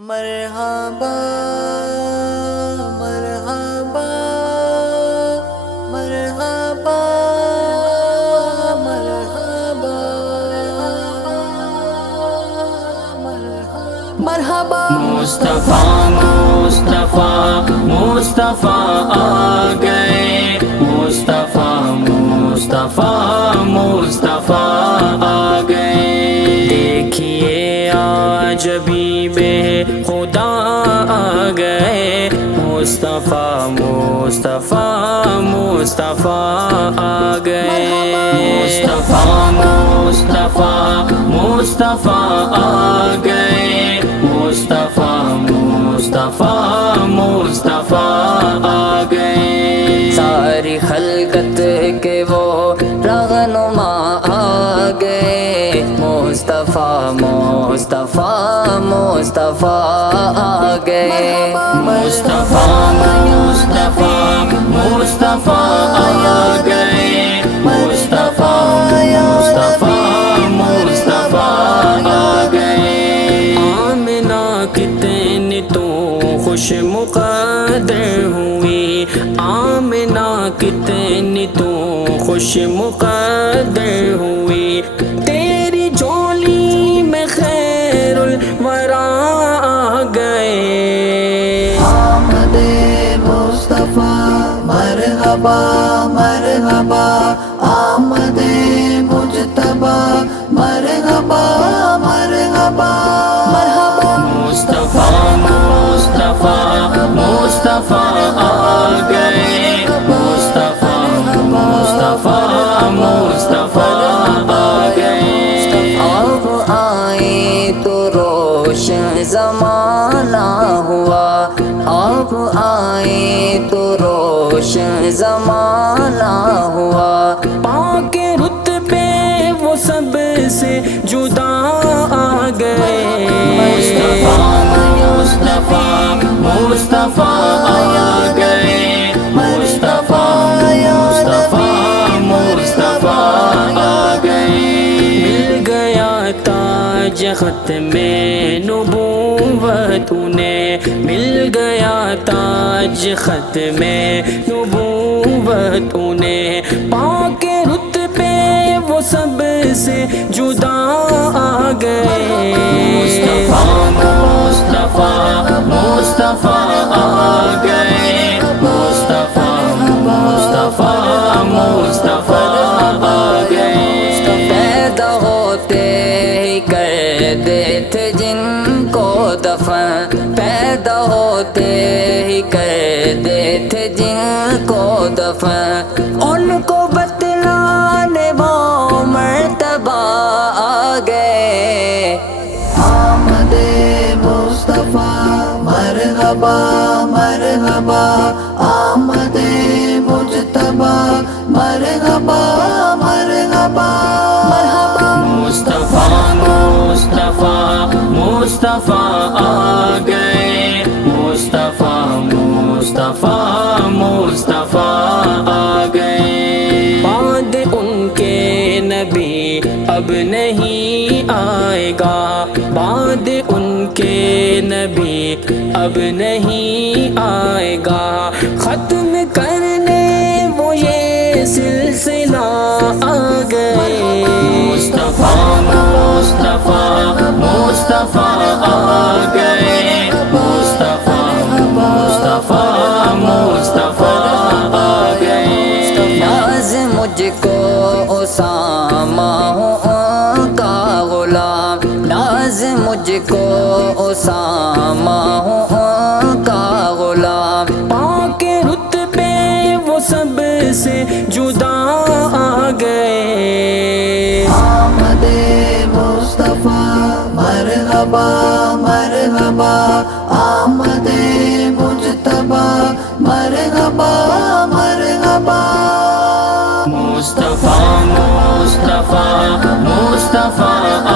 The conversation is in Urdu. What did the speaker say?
مرحبا مرحبا مرحبا مرحبا مرحبا مصطفیٰ مصطفیٰ مصطفیٰ آ گئے، مصطفیٰ مصطفیٰ مصطفیٰ آ گئے۔ دیکھیے آج بھی بے خدا آ گئے، مصطفیٰ مصطفیٰ مصطفیٰ آ گئے۔ مصطفیٰ مصطفیٰ مصطفیٰ آ گئے، مصطفیٰ مصطفیٰ مصطفیٰ آ گئے۔ ساری خلقت کے وہ رہنما آ گئے، مصطفیٰ مصطفیٰ مصطفیٰ آ گئے۔ مصطفیٰ مصطفیٰ مصطفیٰ آ گئے، مصطفیٰ مصطفیٰ مصطفیٰ آ گئے۔ آمنہ کتنی تو خوش مقدر ہوئی، آمنہ کتنی تو خوش مقدر ہوئی، تیری جھولی میں خیر الورا آ گئے۔ آمد مصطفیٰ مرحبا مرحبا، آمد مجتبی مرحبا مرحبا مرحبا۔ مصطفیٰ مصطفیٰ مصطفیٰ آ گئے، مصطفیٰ مصطفیٰ مصطفیٰ آ گئے۔ اب آئے تو روشن زمانہ ہوا، اب آئے تو روشن زمانہ ہوا، پاک رتبے وہ سب سے جدا آ گئے۔ مصطفیٰ مصطفیٰ مصطفیٰ آ گئے، مصطفیٰ مصطفیٰ مصطفیٰ آ گئے۔ مل گیا تاج ختم نبوت انہیں، مل گیا تاج ختم نبوت انہیں، پاک رتبے وہ سب سے جدا آ گئے۔ مصطفیٰ مصطفیٰ مصطفیٰ آ گئے، مصطفیٰ مصطفیٰ مصطفیٰ آ گئے۔ پیدا ہوتے ہی کر دیتے جن کو دفن، پیدا ہوتے ہی کر دیتے جن کو دفن، ان کو بتلانے وہ مرتبہ آ گئے۔ آمد مصطفیٰ مرحبا مرحبا، آمد مجتبی مرحبا مرحبا مرحبا۔ مصطفیٰ مصطفیٰ مصطفیٰ آ گئے، مصطفیٰ مصطفیٰ مصطفیٰ آ گئے۔ بعد ان کے نبی اب نہیں آئے گا، بعد ان کے نبی اب نہیں آئے گا، ختم کرنے وہ یہ سلسلہ آ گئے۔ مصطفیٰ مصطفیٰ مصطفیٰ آ گئے، مصطفیٰ مصطفیٰ مصطفیٰ آ گئے۔ ناز مجھ کو اسامہ ہوں ان کا غلام، ناز مجھ کو اسامہ ہوں ان کا غلام، پاک رتبے وہ سب سے جدا آ گئے۔ آمد مصطفیٰ مرحبا مرحبا، آمد مجتبی مرحبا مرحبا۔ مصطفیٰ مصطفیٰ مصطفیٰ